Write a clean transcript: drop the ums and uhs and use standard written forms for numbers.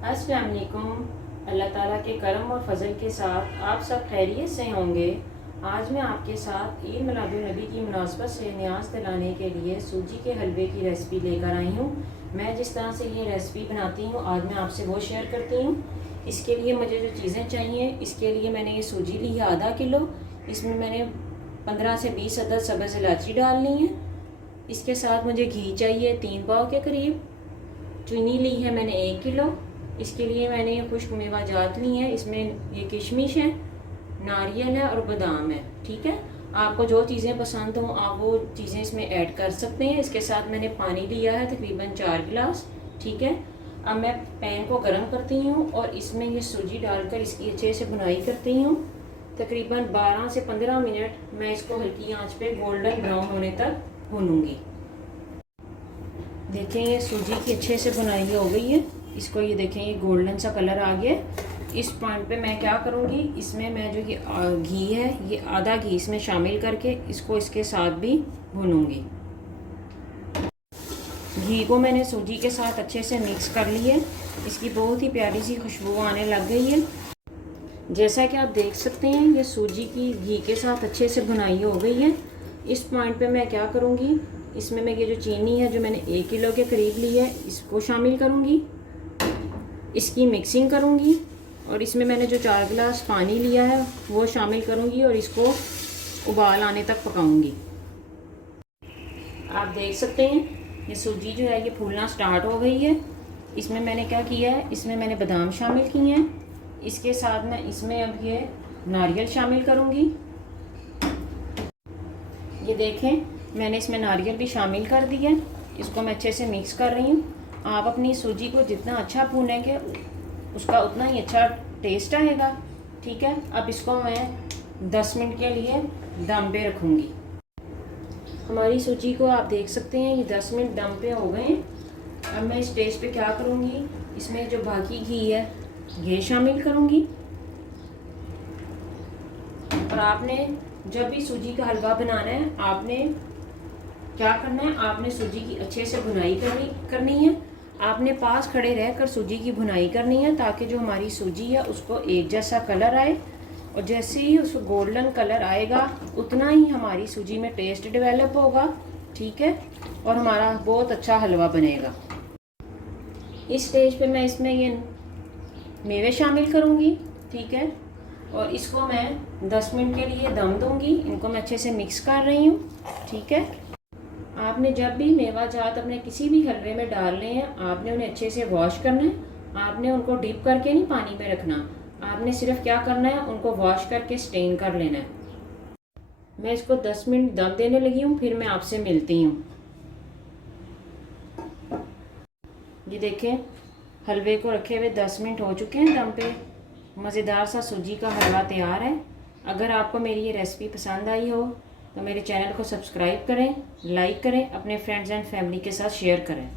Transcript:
अस्सलाम वालेकुम। अल्लाह ताला के करम और फजल के साथ आप सब खैरियत से होंगे। आज मैं आपके साथ ईद मिलादुन्नबी की मुनासबत से न्याज दिलाने के लिए सूजी के हलवे की रेसिपी लेकर आई हूँ। मैं जिस तरह से ये रेसिपी बनाती हूँ आज मैं आपसे वो शेयर करती हूँ। इसके लिए मुझे जो चीज़ें चाहिए, इसके लिए मैंने ये सूजी ली है आधा किलो। इसमें मैंने 15 से 20 अदद सब्ज़ इलायची डालनी है। इसके साथ मुझे घी चाहिए 3 पाव के करीब। चीनी ली है मैंने 1 किलो। इसके लिए मैंने ये खुश्क मेवाजात ली हैं। इसमें ये किशमिश है, नारियल है और बादाम है। ठीक है, आपको जो चीज़ें पसंद हों आप वो चीज़ें इसमें ऐड कर सकते हैं। इसके साथ मैंने पानी लिया है तकरीबन 4 गिलास। ठीक है, अब मैं पैन को गर्म करती हूँ और इसमें ये सूजी डालकर इसकी अच्छे से बुनाई करती हूँ। तकरीबन 12 से 15 मिनट मैं इसको हल्की आंच पे गोल्डन ब्राउन होने तक भूनूंगी। देखें ये सूजी की अच्छे से बुनाई हो गई है। इसको ये देखें ये गोल्डन सा कलर आ गया। इस पॉइंट पे मैं क्या करूँगी, इसमें मैं जो ये घी है ये आधा घी इसमें शामिल करके इसको इसके साथ भी भूनूंगी। घी को मैंने सूजी के साथ अच्छे से मिक्स कर ली है। इसकी बहुत ही प्यारी सी खुशबू आने लग गई है। जैसा कि आप देख सकते हैं ये सूजी की घी के साथ अच्छे से भुनाई हो गई है। इस पॉइंट पे मैं क्या करूँगी, इसमें मैं ये जो चीनी है जो मैंने 1 किलो के करीब ली है इसको शामिल करूँगी। इसकी मिक्सिंग करूँगी और इसमें मैंने जो 4 गिलास पानी लिया है वो शामिल करूँगी और इसको उबाल आने तक पकाऊँगी। आप देख सकते हैं ये सूजी जो है ये फूलना स्टार्ट हो गई है। इसमें मैंने क्या किया है, इसमें मैंने बादाम शामिल किए हैं। इसके साथ मैं इसमें अब ये नारियल शामिल करूँगी। ये देखें मैंने इसमें नारियल भी शामिल कर दिया है। इसको मैं अच्छे से मिक्स कर रही हूँ। आप अपनी सूजी को जितना अच्छा भूनेंगे उसका उतना ही अच्छा टेस्ट आएगा। ठीक है, अब इसको मैं 10 मिनट के लिए दम पे रखूँगी। हमारी सूजी को आप देख सकते हैं ये 10 मिनट दम पे हो गए हैं। अब मैं इस स्टेज पे क्या करूँगी, इसमें जो बाकी घी है ये शामिल करूँगी। और आपने जब भी सूजी का हलवा बनाना है आपने क्या करना है, आपने सूजी की अच्छे से भुनाई करनी है। आपने पास खड़े रहकर सूजी की भुनाई करनी है ताकि जो हमारी सूजी है उसको एक जैसा कलर आए। और जैसे ही उसको गोल्डन कलर आएगा उतना ही हमारी सूजी में टेस्ट डेवलप होगा। ठीक है, और हमारा बहुत अच्छा हलवा बनेगा। इस स्टेज पे मैं इसमें ये मेवे शामिल करूँगी। ठीक है, और इसको मैं 10 मिनट के लिए दम दूँगी। इनको मैं अच्छे से मिक्स कर रही हूँ। ठीक है, आपने जब भी मेवा जात अपने किसी भी हलवे में डालने हैं आपने उन्हें अच्छे से वॉश करना है। आपने उनको डिप करके नहीं पानी में रखना, आपने सिर्फ क्या करना है उनको वॉश करके स्टेन कर लेना है। मैं इसको 10 मिनट दम देने लगी हूँ, फिर मैं आपसे मिलती हूँ। ये देखें हलवे को रखे हुए 10 मिनट हो चुके हैं दम पे। मज़ेदार सा सूजी का हलवा तैयार है। अगर आपको मेरी ये रेसिपी पसंद आई हो तो मेरे चैनल को सब्सक्राइब करें, लाइक करें, अपने फ्रेंड्स एंड फैमिली के साथ शेयर करें।